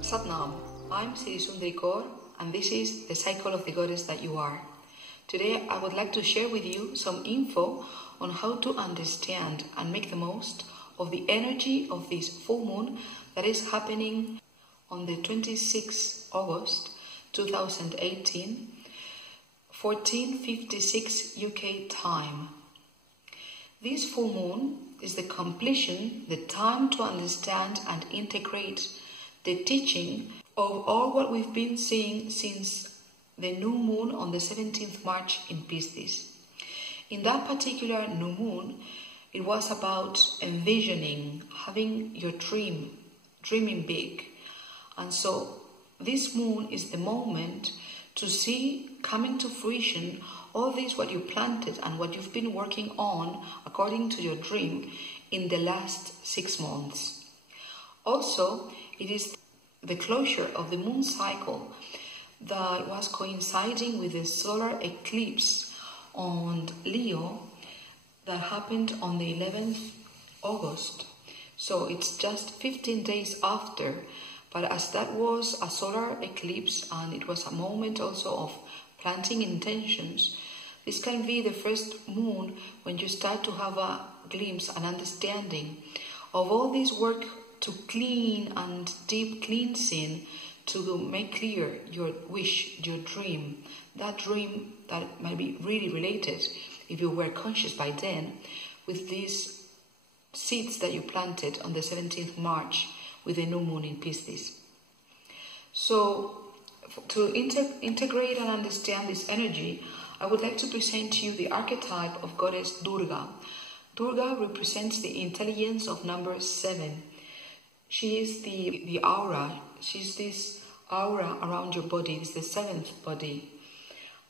Satnam, I'm Siri Kaur, and this is the cycle of the goddess that you are. Today I would like to share with you some info on how to understand and make the most of the energy of this full moon that is happening on the 26th August 2018, 14:56 UK time. This full moon is the completion, the time to understand and integrate the teaching of all what we've been seeing since the new moon on the 17th March in Pisces. In that particular new moon, it was about envisioning, having your dreaming big. And so this moon is the moment to see coming to fruition all this what you planted and what you've been working on according to your dream in the last 6 months. Also, it is the closure of the moon cycle that was coinciding with the solar eclipse on Leo that happened on the 11th August. So it's just 15 days after, but as that was a solar eclipse and it was a moment also of planting intentions, this can be the first moon when you start to have a glimpse and understanding of all this work to clean and deep cleansing to make clear your wish, your dream, that dream that might be really related, if you were conscious by then, with these seeds that you planted on the 17th March with the new moon in Pisces. So, to integrate and understand this energy, I would like to present to you the archetype of goddess Durga. Durga represents the intelligence of number 7. She is the aura. She's this aura around your body. It's the 7th body.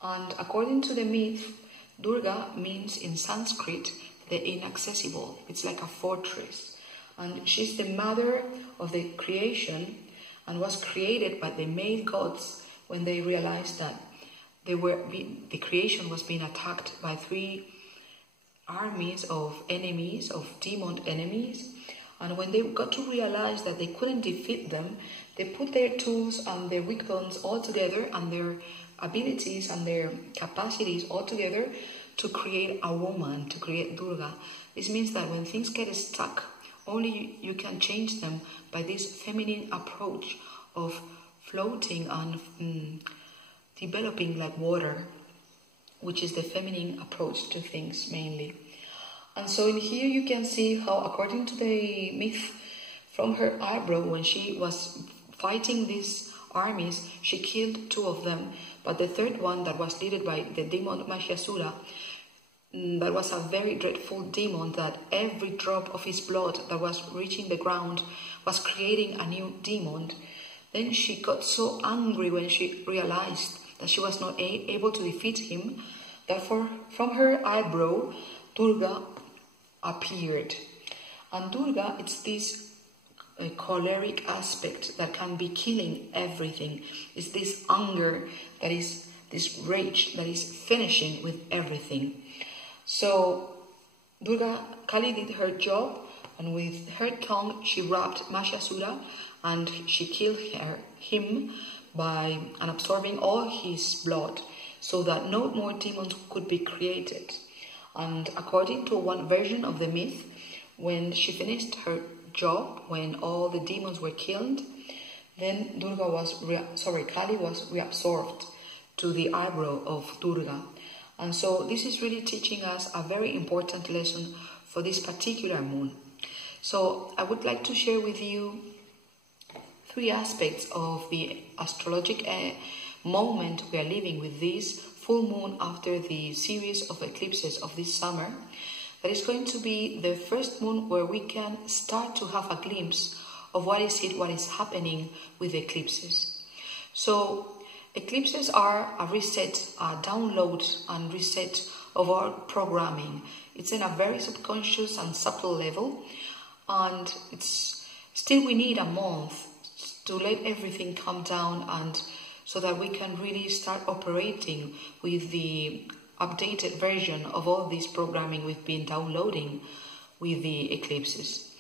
And according to the myth, Durga means in Sanskrit the inaccessible. It's like a fortress. And she's the mother of the creation and was created by the male gods when they realized that the creation was being attacked by 3 armies of enemies, of demon enemies. And when they got to realize that they couldn't defeat them, they put their tools and their weapons all together and their abilities and their capacities all together to create a woman, to create Durga. This means that when things get stuck, only you can change them by this feminine approach of floating and developing like water, which is the feminine approach to things mainly. And so in here you can see how, according to the myth, from her eyebrow, when she was fighting these armies, she killed 2 of them. But the 3rd one, that was led by the demon Mahishasura, that was a very dreadful demon that every drop of his blood that was reaching the ground was creating a new demon. Then she got so angry when she realized that she was not able to defeat him. Therefore, from her eyebrow, Durga appeared. And Durga, it's this choleric aspect that can be killing everything. It's this anger that is this rage that is finishing with everything. So Durga Kali did her job, and with her tongue she wrapped Mahishasura and she killed him by absorbing all his blood, so that no more demons could be created. And according to one version of the myth, when she finished her job, when all the demons were killed, then Kali was reabsorbed to the eyebrow of Durga. And so this is really teaching us a very important lesson for this particular moon. So I would like to share with you 3 aspects of the astrologic moment we are living with this full moon after the series of eclipses of this summer. That is going to be the first moon where we can start to have a glimpse of what is happening with the eclipses. So eclipses are a reset, a download and reset of our programming. It's in a very subconscious and subtle level, and it's still we need a month to let everything calm down and so that we can really start operating with the updated version of all this programming we've been downloading with the eclipses.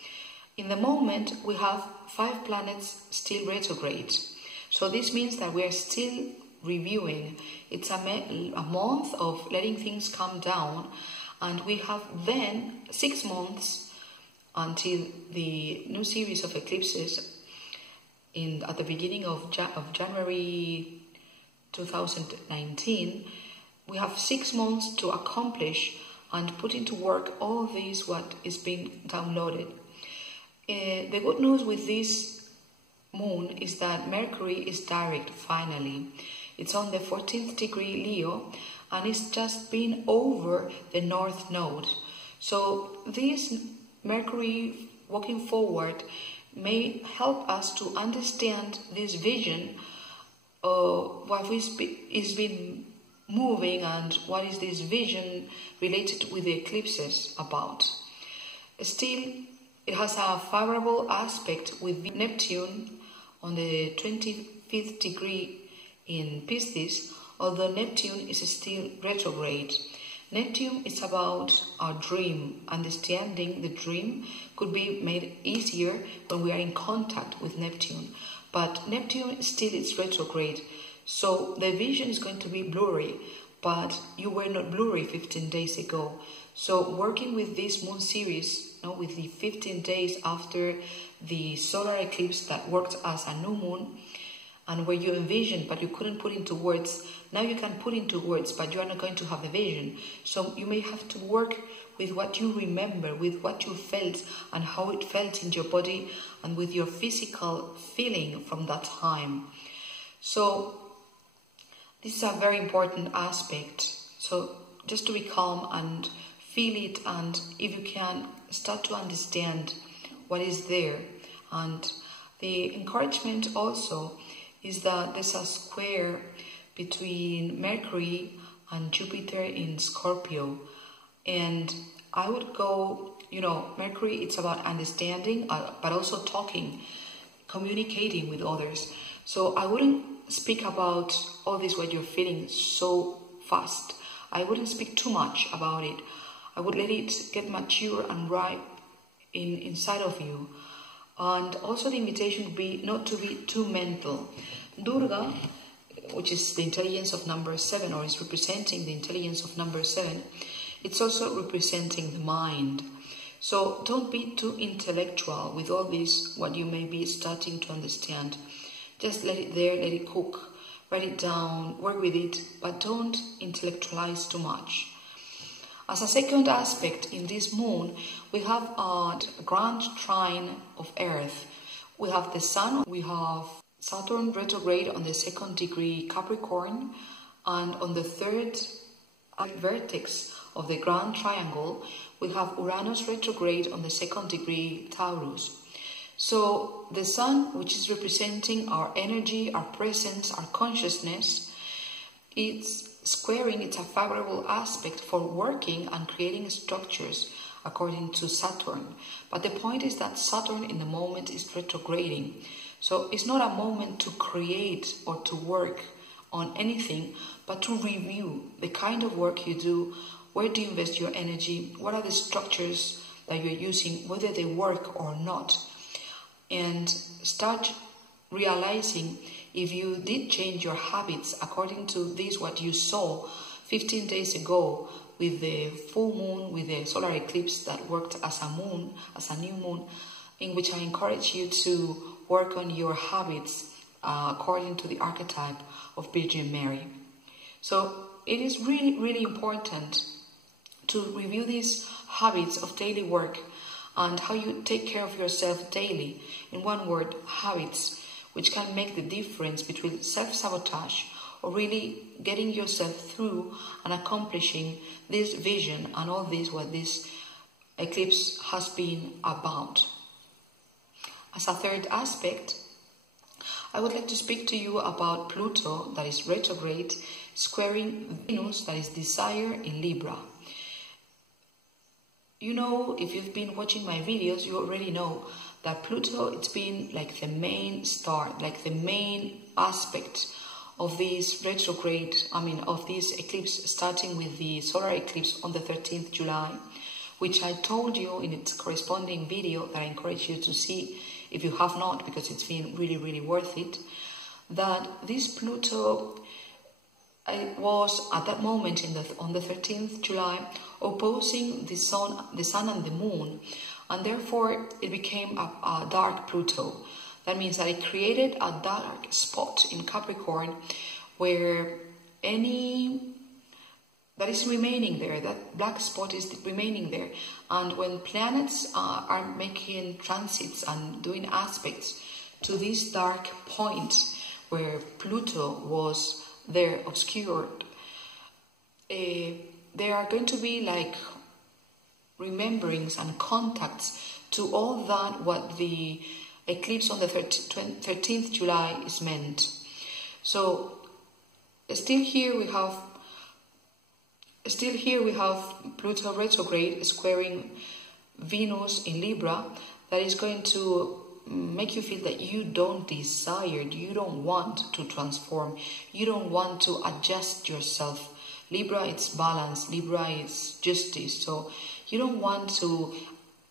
In the moment, we have 5 planets still retrograde. So this means that we are still reviewing. It's a month of letting things calm down, and we have then 6 months until the new series of eclipses at the beginning of January 2019. We have 6 months to accomplish and put into work all this what is being downloaded. The good news with this moon is that Mercury is direct finally. It's on the 14th degree Leo, and it's just been over the North Node. So this Mercury walking forward may help us to understand this vision of what is been moving and what is this vision related with the eclipses about. Still, it has a favorable aspect with Neptune on the 25th degree in Pisces, although Neptune is still retrograde. Neptune is about our dream. Understanding the dream could be made easier when we are in contact with Neptune. But Neptune still is retrograde, so the vision is going to be blurry, but you were not blurry 15 days ago. So working with this moon series, with the 15 days after the solar eclipse that worked as a new moon, and where you envisioned but you couldn't put into words, now you can put into words, but you are not going to have the vision. So you may have to work with what you remember, with what you felt and how it felt in your body, and with your physical feeling from that time. So this is a very important aspect. So just to be calm and feel it, and if you can, start to understand what is there. And the encouragement also is that there's a square between Mercury and Jupiter in Scorpio. And I would go, Mercury, it's about understanding, but also talking, communicating with others. So I wouldn't speak about all this, what you're feeling so fast. I wouldn't speak too much about it. I would let it get mature and ripe inside of you. And also the invitation would be not to be too mental. Durga, which is the intelligence of number 7, or is representing the intelligence of number 7, it's also representing the mind. So don't be too intellectual with all this, what you may be starting to understand. Just let it there, let it cook, write it down, work with it, but don't intellectualize too much. As a second aspect in this moon, we have a grand trine of Earth. We have the Sun, we have Saturn retrograde on the 2nd degree Capricorn, and on the 3rd vertex of the Grand Triangle, we have Uranus retrograde on the 2nd degree Taurus. So the Sun, which is representing our energy, our presence, our consciousness, it's squaring, it's a favorable aspect for working and creating structures according to Saturn. But the point is that Saturn in the moment is retrograding. So it's not a moment to create or to work on anything, but to review the kind of work you do, where do you invest your energy, what are the structures that you're using, whether they work or not. And start realizing if you did change your habits according to this, what you saw 15 days ago with the full moon, with the solar eclipse that worked as a moon, as a new moon, in which I encourage you to work on your habits according to the archetype of Virgin Mary. So it is really, really important to review these habits of daily work and how you take care of yourself daily. In one word, habits, which can make the difference between self-sabotage or really getting yourself through and accomplishing this vision and all this, what this eclipse has been about. As a third aspect, I would like to speak to you about Pluto, that is retrograde, squaring Venus, that is desire, in Libra. You know, if you've been watching my videos, you already know that Pluto, it's been like the main star, like the main aspect of this retrograde, of this eclipse, starting with the solar eclipse on the 13th July, which I told you in its corresponding video that I encourage you to see if you have not, because it's been really, really worth it, that this Pluto was at that moment on the 13th July opposing the sun and the moon, and therefore it became a dark Pluto. That means that it created a dark spot in Capricorn where that is remaining there, that black spot is remaining there. And when planets are making transits and doing aspects to this dark point where Pluto was there obscured, there are going to be like rememberings and contacts to all that what the eclipse on the 13th July is meant. So still here we have Pluto retrograde squaring Venus in Libra. That is going to make you feel that you don't desire, you don't want to transform, you don't want to adjust yourself. Libra is balance, Libra is justice, so you don't want to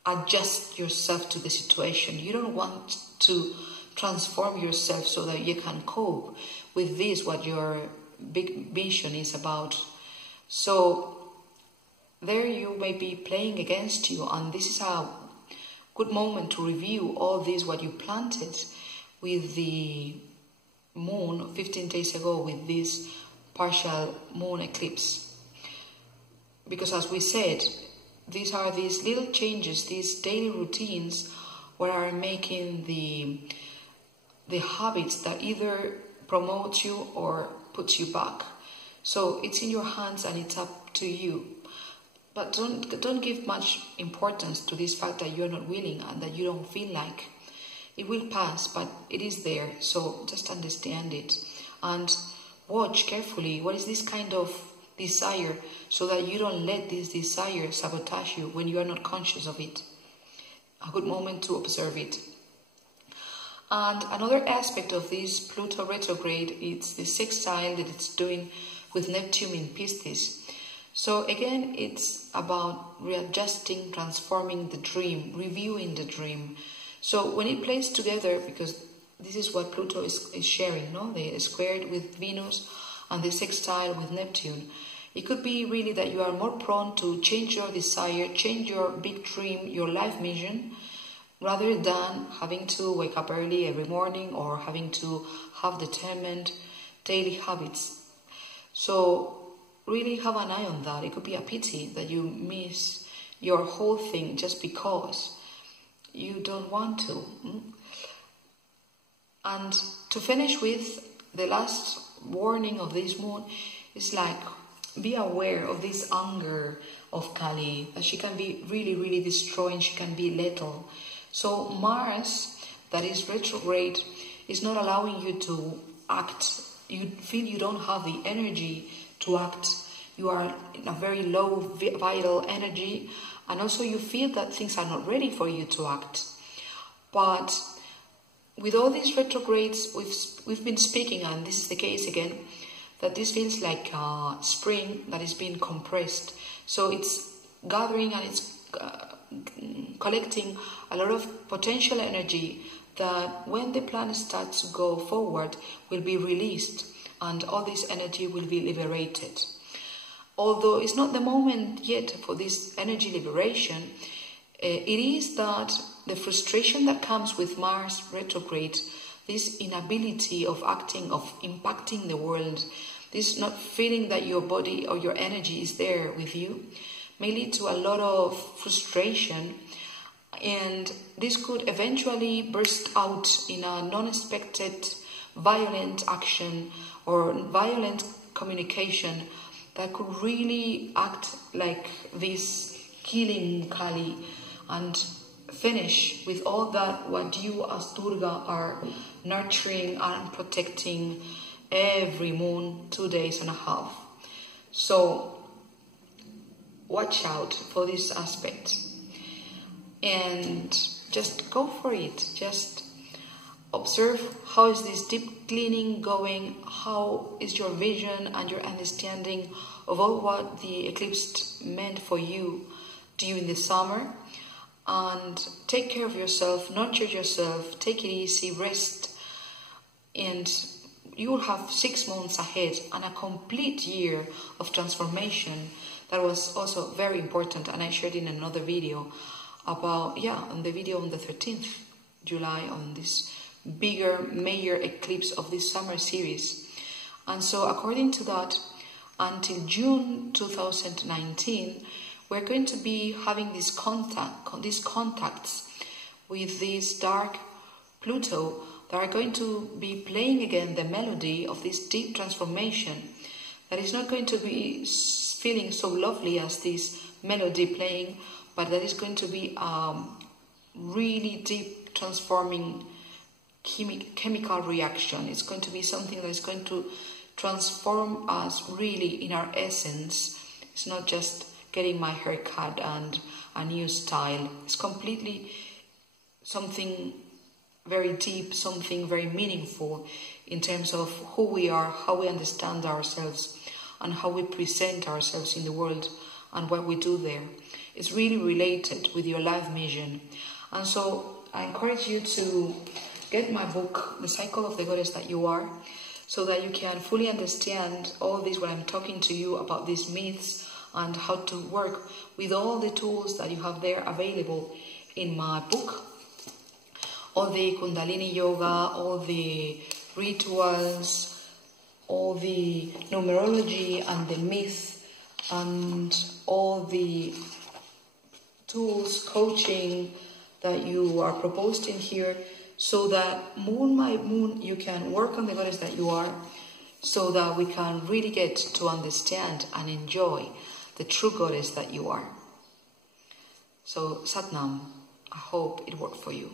adjust yourself to the situation. You don't want to transform yourself so that you can cope with this, what your big vision is about. So there you may be playing against you, and this is a good moment to review all this, what you planted with the moon 15 days ago with this partial moon eclipse. Because as we said, these are these little changes, these daily routines, what are making the habits that either promote you or puts you back. So it's in your hands and it's up to you. But don't give much importance to this fact that you're not willing and that you don't feel like. It will pass, but it is there. So just understand it and watch carefully. What is this kind of desire, so that you don't let this desire sabotage you when you are not conscious of it. A good moment to observe it. And another aspect of this Pluto retrograde is the sextile that it's doing with Neptune in Pisces. So again, it's about readjusting, transforming the dream, reviewing the dream. So when it plays together, because this is what Pluto is sharing, no? The squared with Venus and the sextile with Neptune. It could be really that you are more prone to change your desire, change your big dream, your life mission, rather than having to wake up early every morning or having to have determined daily habits. So really have an eye on that. It could be a pity that you miss your whole thing just because you don't want to. And to finish with, the last warning of this moon is like, be aware of this anger of Kali, that she can be really, really destroying, she can be lethal. So Mars, that is retrograde, is not allowing you to act. You feel you don't have the energy to act. You are in a very low vital energy, and also you feel that things are not ready for you to act. But with all these retrogrades we've been speaking, and this is the case again, that this feels like spring that is being compressed. So it's gathering and it's collecting a lot of potential energy that when the planet starts to go forward will be released, and all this energy will be liberated. Although it's not the moment yet for this energy liberation, it is that the frustration that comes with Mars retrograde, this inability of acting, of impacting the world, this not feeling that your body or your energy is there with you, may lead to a lot of frustration, and this could eventually burst out in a non-expected violent action or violent communication that could really act like this killing Kali and finish with all that what you as Durga are nurturing and protecting every moon 2.5 days. So watch out for this aspect and just go for it. Just observe how is this deep cleaning going, how is your vision and your understanding of all what the eclipse meant for you during the summer. And take care of yourself, nurture yourself, take it easy, rest, and you will have 6 months ahead and a complete year of transformation. That was also very important, and I shared in another video about, on the video on the 13th July, on this bigger major eclipse of this summer series. And so according to that, until June 2019, we're going to be having these contacts with this dark Pluto that are going to be playing again the melody of this deep transformation that is not going to be feeling so lovely as this melody playing, but that is going to be really deep transforming chemical reaction. It's going to be something that is going to transform us really in our essence. It's not just getting my hair cut and a new style. It's completely something very deep, something very meaningful in terms of who we are, how we understand ourselves, and how we present ourselves in the world and what we do there. It's really related with your life mission. And so I encourage you to get my book, The Cycle of the Goddess That You Are, so that you can fully understand all this when I'm talking to you about these myths and how to work with all the tools that you have there available in my book. All the Kundalini Yoga, all the rituals, all the numerology and the myth, and all the tools, coaching that you are proposed in here, so that moon by moon you can work on the goddess that you are, so that we can really get to understand and enjoy the true goddess that you are. So Satnam, I hope it worked for you.